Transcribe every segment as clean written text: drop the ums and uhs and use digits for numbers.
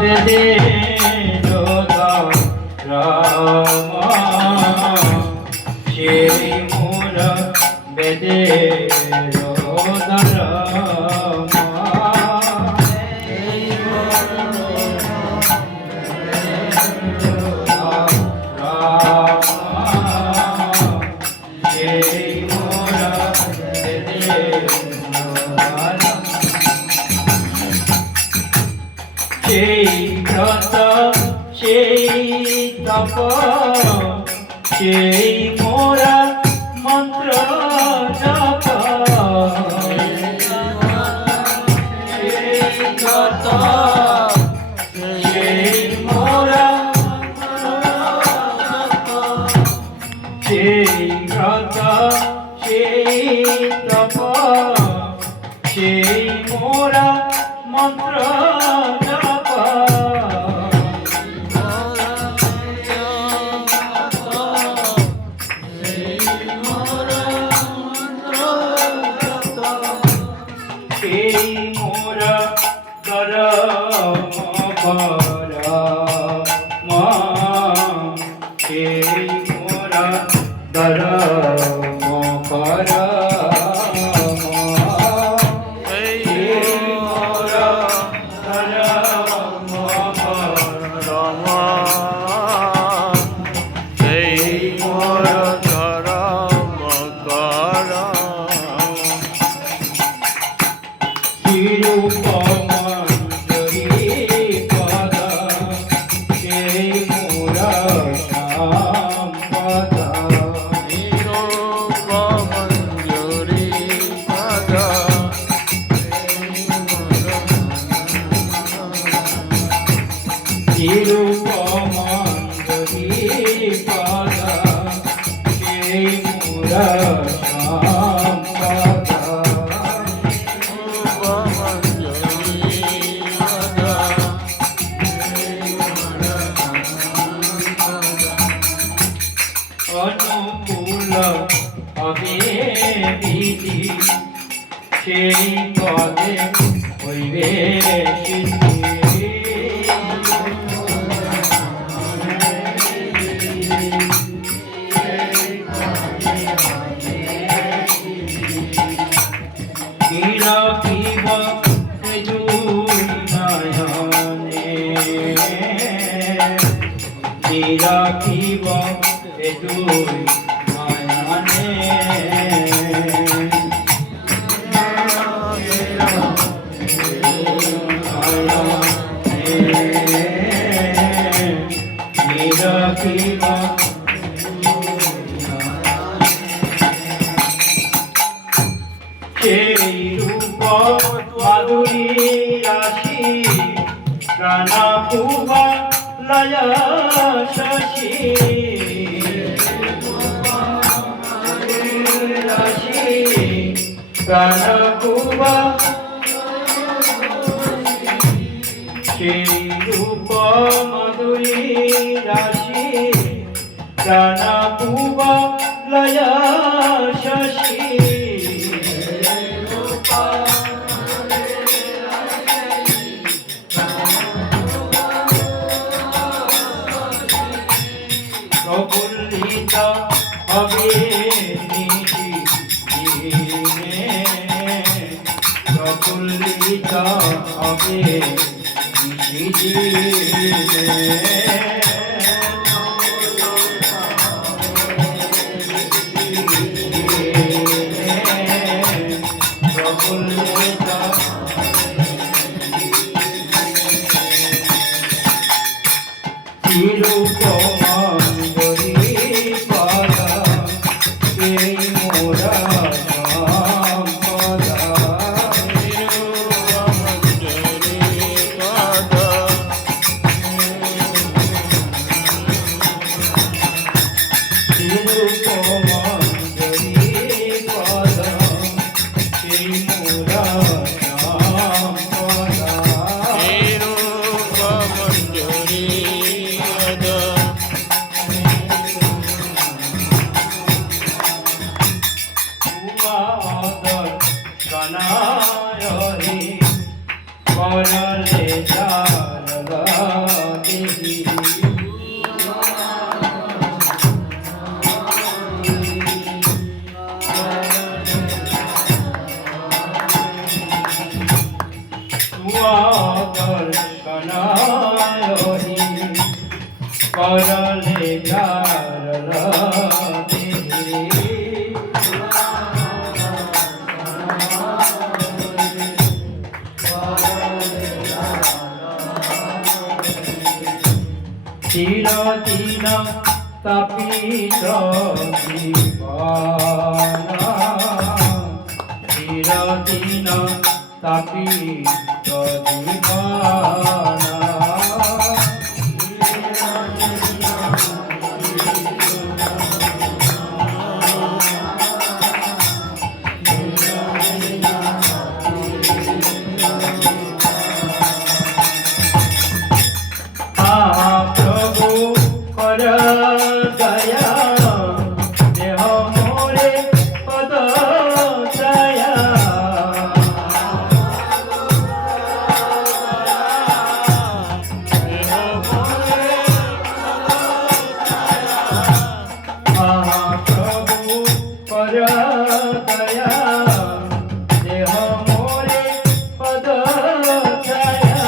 বেদে সেই মোর বেদে সেই ব্রত সেই তপ সেই মোরা মন্ত্র জপ সেই ব্রত সেই মোরা সেই ব্রত সেই তপ সেই মোরা মন্ত্র সেই মোরা সেই মোরা অনুকূল হবে বিধি সেই পদে হইবে রাখিব দুই মায়ানে রাখিব সেই রূপ মাধুরী রাশি প্রাণা পূবা লয়া শশী রাশি প্রাণ কুবা সেই রূপ মধুরী রাশি প্রাণ কুবা লয়া শশী প্রফুল্লিত হবে নিশি দিনে প্রফুল্লিত হবে নিশি দিনে প্রফুল্লিত নয়নি করলে গারল চিরদিন তপিত জীবন চিরদিন তপিত জীবন প্রভু কর দয়া দেহ মোরে পদ দয়া প্রভু কর দয়া দেহ মোরে পদ দয়া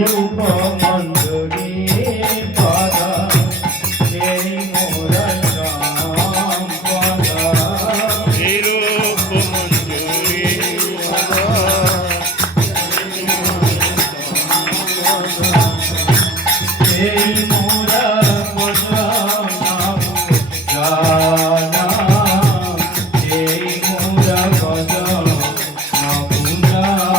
রূপ মঞ্জুরি পদা সেই মোরা রাম পদা রূপ মঞ্জুরি সেই মোরা পদা নাম জানা সেই মোরা পদা নাম জানা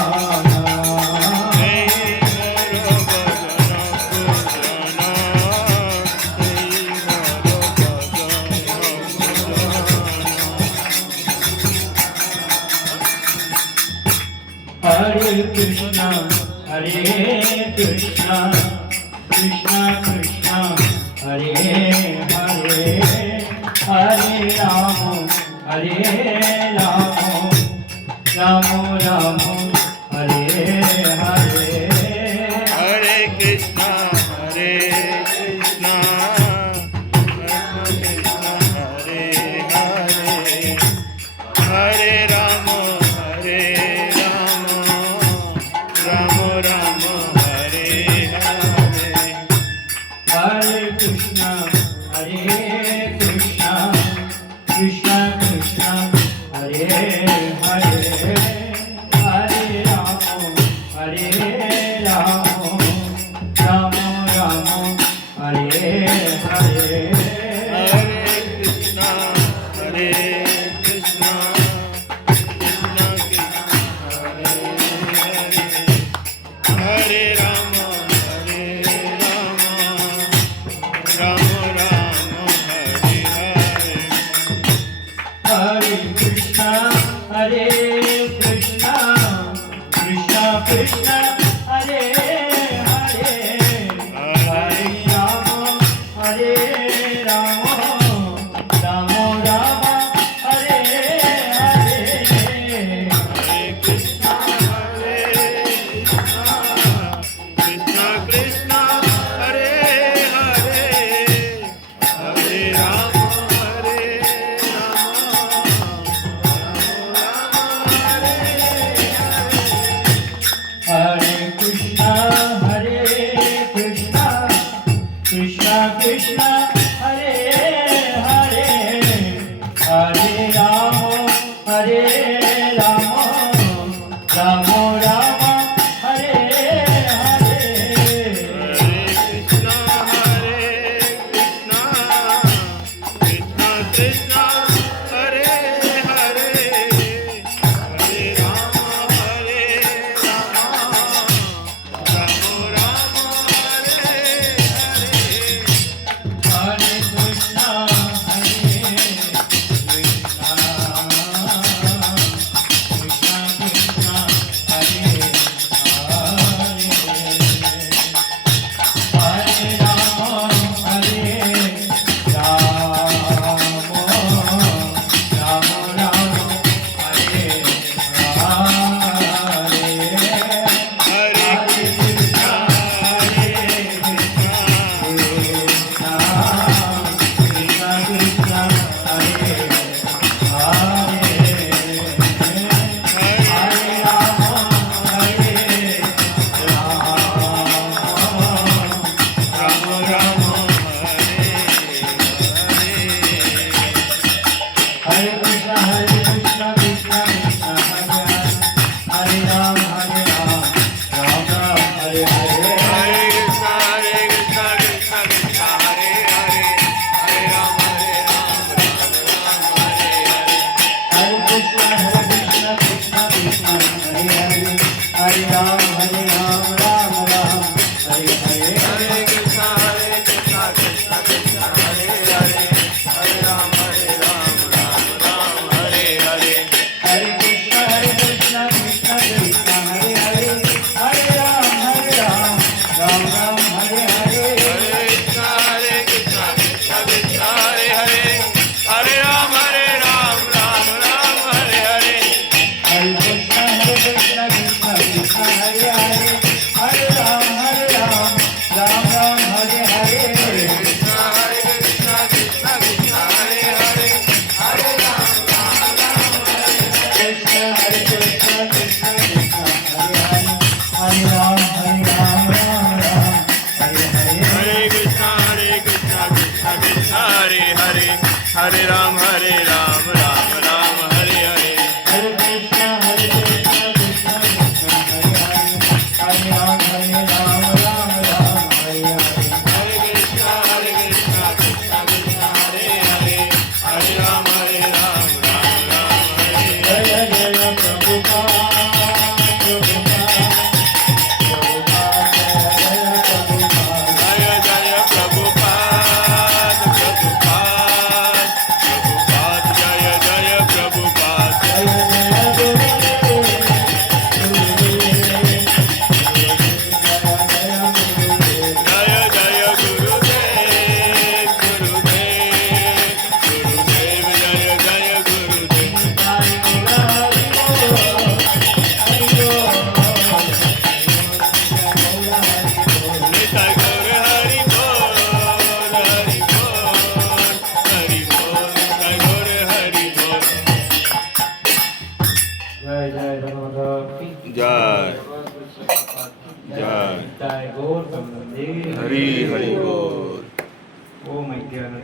Hare Krishna, Hare Krishna, Krishna Krishna, Hare Hare, Hare Rama, Hare Rama, Rama Rama, Hare Hare. Hare Krishna, Hare Krishna, Krishna Krishna. Hare Krishna, Krishna Krishna, Hare Hare, Hare Rama, Hare Rama, Rama Rama, Hare Hare. Hare Krishna, Krishna Krishna, Hare Hare, Hare Rama, Hare Hare Krishna, Hare Krishna, Krishna Krishna, Hare Hare, Hare Rama, Hare Rama, Rama Rama, Hare Hare. Hare Krishna, Krishna Krishna, Hare Hare, Hare Rama, Hare Rama, Rama Rama, Hare Hare. Hare Krishna, Hare Krishna, Krishna Krishna, Hare Hare, Hare Rama, Hare Rama, Rama Rama, Hare Hare. Hare Krishna, Rama Rama, Hare Hare Ram, Hare Ram, Ram Ram, Hare Hare. Hare Krishna, Krishna Krishna, Hare Ram, Hare Ram, Ram Ram, Hare Hare. Hare Krishna, Krishna Krishna, Hare Hare, Hare Ram, Ram Ram, Hare Hare. Jaya Jaya Prabhupada, Prabhupada, Jaya Jaya Prabhupada. Jaya Jaya Prabhupada, Prabhupada, Jaya Jaya Prabhupada. Jaya Jaya Gurudev, Gurudev, Gurudev, Jaya Jaya Gurudev. Nitai Gaur Hari Bol, Hari Bol, Hari Bol, Nitai Gaur Hari Bol. Jai Jai Ramanuja ki Jai, Jai. Jai Gaur Bande Hari Hari Bol. Om Jnana